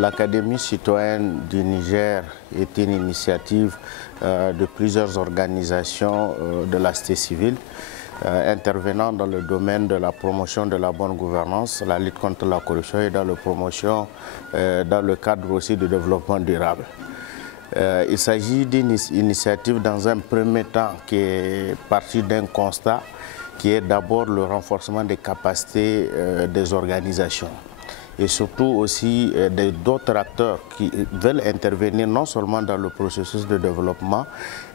L'Académie citoyenne du Niger est une initiative de plusieurs organisations de la société civile intervenant dans le domaine de la promotion de la bonne gouvernance, la lutte contre la corruption et dans le cadre aussi du développement durable. Il s'agit d'une initiative dans un premier temps qui est partie d'un constat qui est d'abord le renforcement des capacités des organisations et surtout aussi d'autres acteurs qui veulent intervenir non seulement dans le processus de développement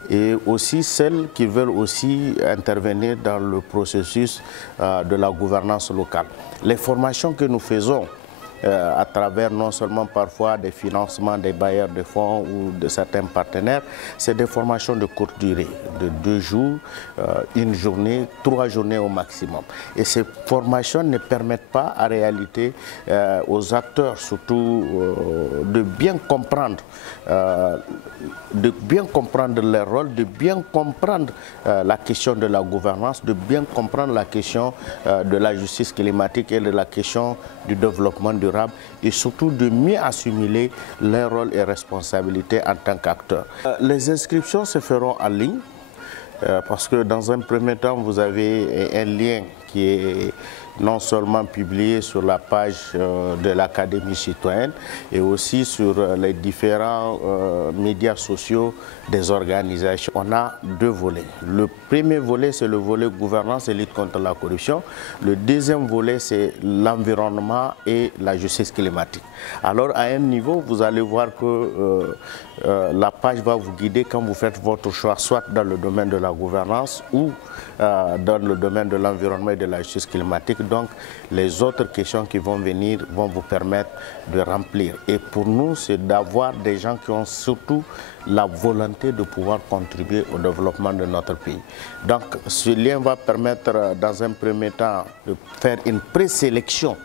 et aussi celles qui veulent aussi intervenir dans le processus de la gouvernance locale. Les formations que nous faisons à travers non seulement parfois des financements des bailleurs de fonds ou de certains partenaires, c'est des formations de courte durée, de 2 jours, 1 journée, 3 journées au maximum. Et ces formations ne permettent pas en réalité aux acteurs surtout de bien comprendre leur rôle, de bien comprendre la question de la gouvernance, de bien comprendre la question de la justice climatique et de la question du développement durable et surtout de mieux assimiler leur rôle et responsabilités en tant qu'acteurs. Les inscriptions se feront en ligne parce que dans un premier temps vous avez un lien qui est non seulement publié sur la page de l'Académie citoyenne et aussi sur les différents médias sociaux des organisations. On a 2 volets. Le premier volet, c'est le volet gouvernance et lutte contre la corruption. Le deuxième volet, c'est l'environnement et la justice climatique. Alors à un niveau, vous allez voir que la page va vous guider quand vous faites votre choix, soit dans le domaine de la gouvernance ou dans le domaine de l'environnement et de la justice climatique. Donc les autres questions qui vont venir vont vous permettre de remplir. Et pour nous, c'est d'avoir des gens qui ont surtout la volonté de pouvoir contribuer au développement de notre pays. Donc ce lien va permettre dans un premier temps de faire une présélection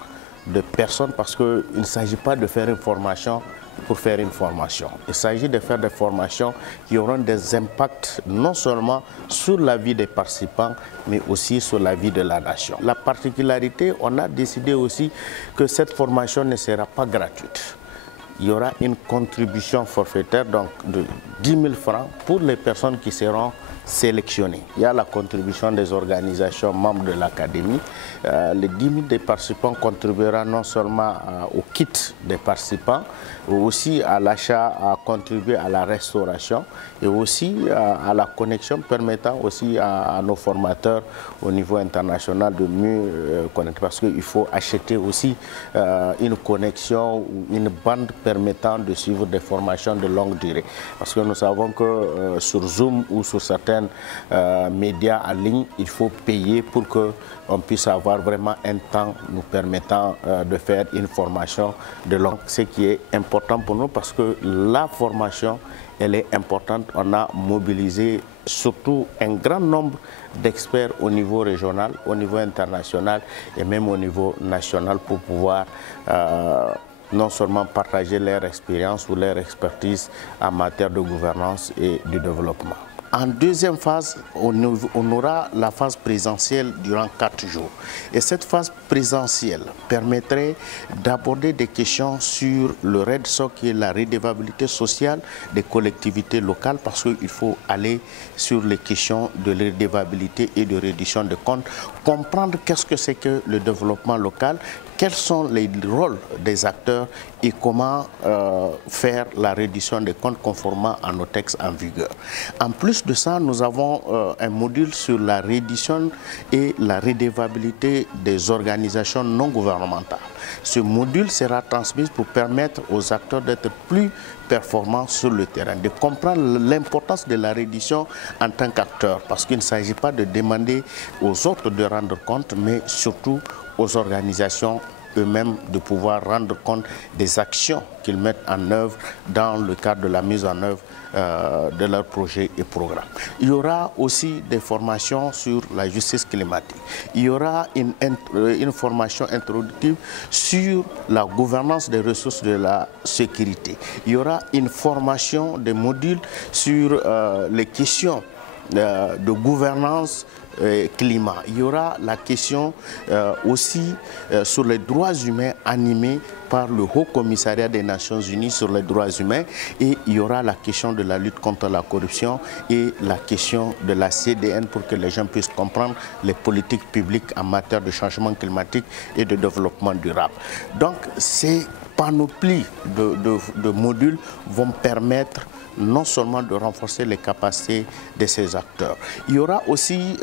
de personnes parce qu'il ne s'agit pas de faire une formation pour faire une formation. Il s'agit de faire des formations qui auront des impacts non seulement sur la vie des participants, mais aussi sur la vie de la nation. La particularité, on a décidé aussi que cette formation ne sera pas gratuite. Il y aura une contribution forfaitaire donc de 10 000 francs pour les personnes qui seront sélectionnées. Il y a la contribution des organisations membres de l'Académie. Les 10 000 des participants contribueront non seulement au kit des participants, mais aussi à l'achat, à contribuer à la restauration et aussi à la connexion permettant aussi à nos formateurs au niveau international de mieux connaître. Parce qu'il faut acheter aussi une connexion ou une bande permettant de suivre des formations de longue durée. Parce que nous savons que sur Zoom ou sur certains médias en ligne, il faut payer pour qu'on puisse avoir vraiment un temps nous permettant de faire une formation de longue. Ce qui est important pour nous parce que la formation, elle est importante. On a mobilisé surtout un grand nombre d'experts au niveau régional, au niveau international et même au niveau national pour pouvoir non seulement partager leur expérience ou leur expertise en matière de gouvernance et de développement. En deuxième phase, on aura la phase présentielle durant 4 jours. Et cette phase présentielle permettrait d'aborder des questions sur le REDSO, qui est la redevabilité sociale des collectivités locales, parce qu'il faut aller sur les questions de redevabilité et de reddition de comptes, comprendre qu'est-ce que c'est que le développement local, quels sont les rôles des acteurs et comment faire la reddition des comptes conformément à nos textes en vigueur. En plus de ça, nous avons un module sur la reddition et la redevabilité des organisations non gouvernementales. Ce module sera transmis pour permettre aux acteurs d'être plus performants sur le terrain, de comprendre l'importance de la reddition en tant qu'acteur, parce qu'il ne s'agit pas de demander aux autres de rendre compte, mais surtout aux organisations eux-mêmes de pouvoir rendre compte des actions qu'ils mettent en œuvre dans le cadre de la mise en œuvre de leurs projets et programmes. Il y aura aussi des formations sur la justice climatique. Il y aura une formation introductive sur la gouvernance des ressources de la sécurité. Il y aura une formation des modules sur les questions de gouvernance climat. Il y aura la question aussi sur les droits humains animée par le Haut Commissariat des Nations Unies sur les droits humains, et il y aura la question de la lutte contre la corruption et la question de la CDN pour que les gens puissent comprendre les politiques publiques en matière de changement climatique et de développement durable. Donc ces panoplies de modules vont permettre non seulement de renforcer les capacités de ces acteurs. Il y aura aussi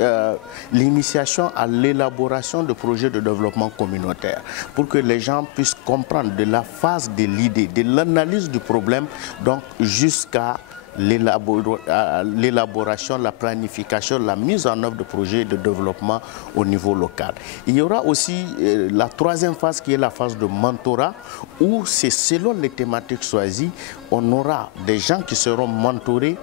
l'initiation à l'élaboration de projets de développement communautaire pour que les gens puissent comprendre de la phase de l'idée, de l'analyse du problème, donc jusqu'à l'élaboration, la planification, la mise en œuvre de projets de développement au niveau local. Il y aura aussi la troisième phase qui est la phase de mentorat où c'est selon les thématiques choisies, on aura des gens qui seront mentorés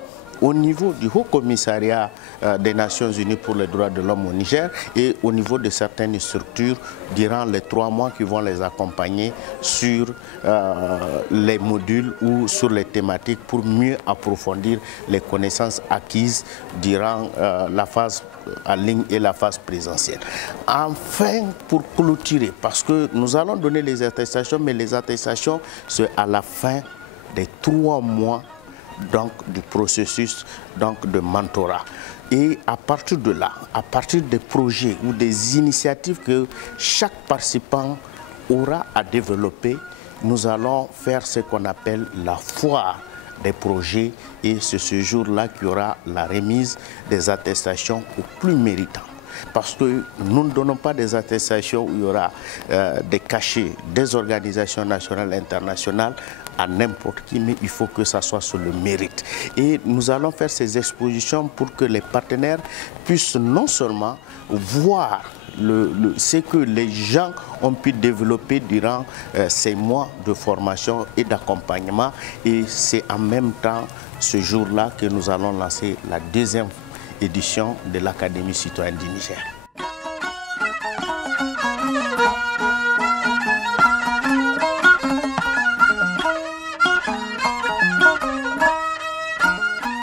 au niveau du Haut Commissariat des Nations Unies pour les droits de l'homme au Niger et au niveau de certaines structures durant les 3 mois qui vont les accompagner sur les modules ou sur les thématiques pour mieux approfondir les connaissances acquises durant la phase en ligne et la phase présentielle. Enfin, pour clôturer, parce que nous allons donner les attestations, mais les attestations, c'est à la fin des 3 mois donc du processus donc de mentorat. Et à partir de là, à partir des projets ou des initiatives que chaque participant aura à développer, nous allons faire ce qu'on appelle la foire des projets, et c'est ce jour-là qu'il y aura la remise des attestations aux plus méritants. Parce que nous ne donnons pas des attestations où il y aura des cachets des organisations nationales et internationales à n'importe qui, mais il faut que ça soit sur le mérite. Et nous allons faire ces expositions pour que les partenaires puissent non seulement voir ce que les gens ont pu développer durant ces mois de formation et d'accompagnement, et c'est en même temps ce jour-là que nous allons lancer la 2e édition de l'Académie citoyenne du Niger.